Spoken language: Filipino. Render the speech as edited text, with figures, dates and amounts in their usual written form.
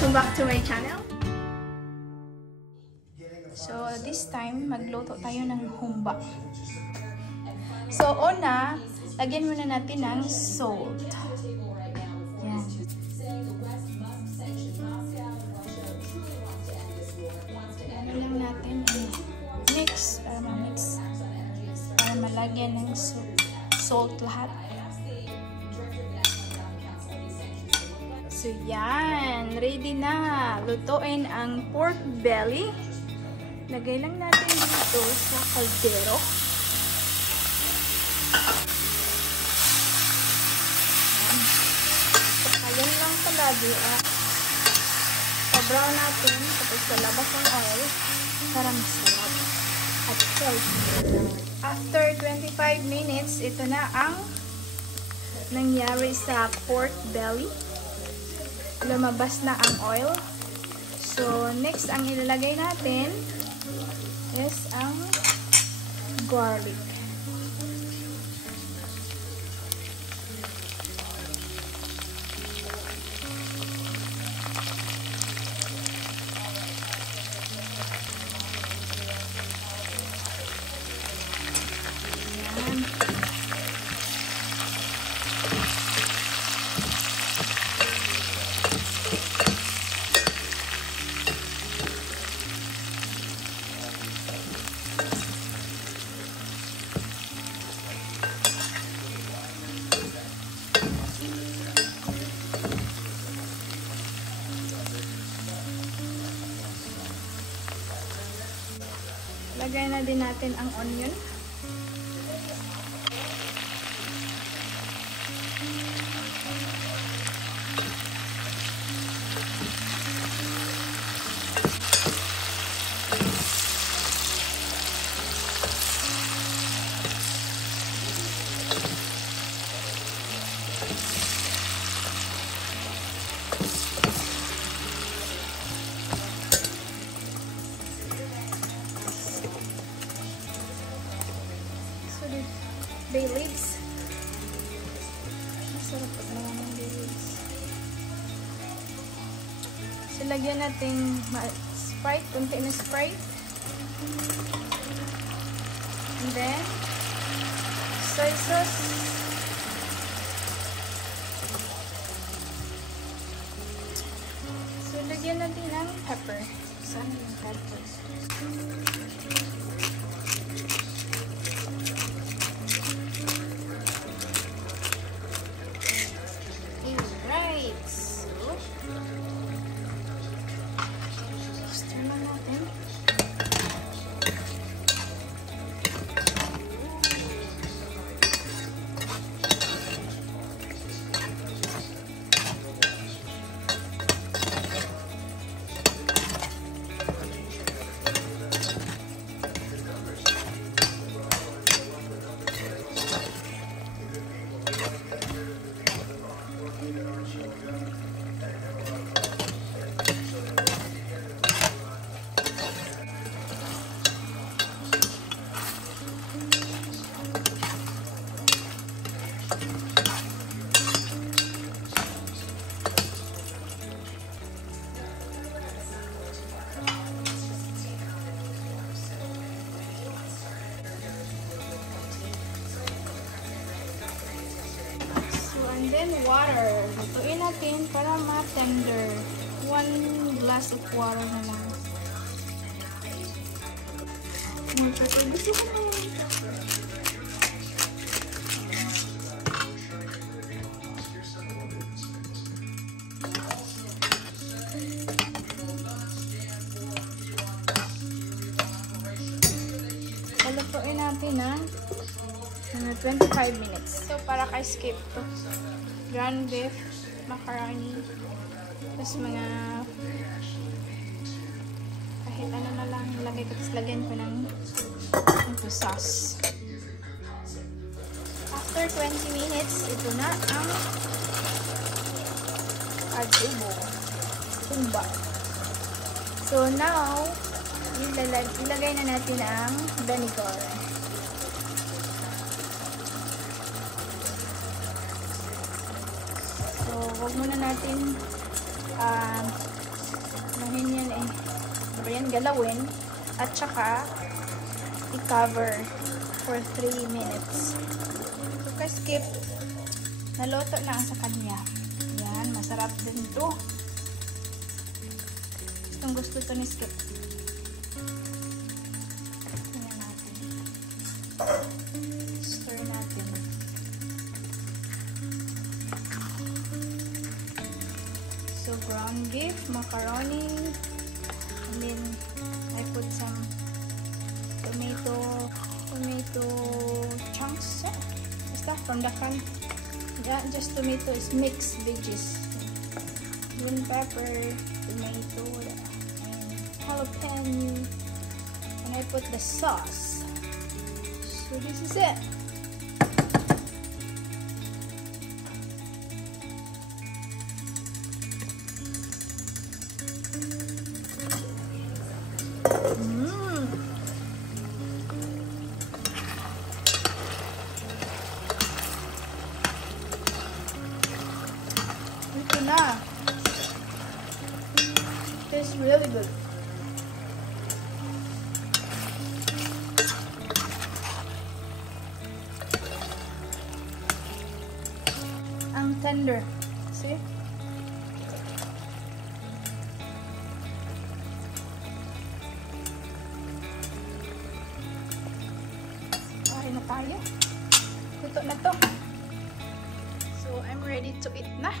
Welcome back to my channel. So this time, magluto tayo ng humba. So una, lagyan muna natin ng salt. Yan. Ano lang natin, mix, para ma-mix. Para malagyan ng salt lahat. So yan, ready na. Lutuin ang pork belly. Lagay lang natin dito sa kaldero. Ayan lang palagi. Pa-brown natin, tapos lalabas ang oil para masarap at healthy. After 25 minutes, ito na ang nangyari sa pork belly. Lumabas na ang oil. So, next ang ilalagay natin is ang garlic. Lagay na din natin ang onion. Bay leaves. Masarap pag mga bay leaves. So, lagyan natin Sprite, kunti na Sprite. And then, soy sauce. So, lagyan natin ng pepper. Saan yung pepper? And then water. Lutuin natin para ma-tender. 1 glass of water na lang. Gusto ko na ito. Lutuin natin na 25 minutes. So, para kay skip to. Ground beef, macaroni, tapos mga kahit ano na lang lagay ko, tapos lagyan ko ng sauce. After 20 minutes, ito na ang adobo. Humba. So, now, ilagay na natin ang vinegar. So, huwag muna natin Lahin yan eh. Ayan, galawin. At saka, i-cover for 3 minutes. So, ka-skip, naluto na ang sa kanya. Yan, masarap din to. Gustong gusto to ni Skip. Tingnan natin. Stir natin. So, ground beef, macaroni, and then I put some tomato chunks. Basta from the can. Yeah, just tomato is mixed veggies. Green pepper, tomato, and jalapeno. And I put the sauce. So this is it. Ito na. Tastes really good. Ang tender. See? Kain na tayo. Luto na to. So, I'm ready to eat na.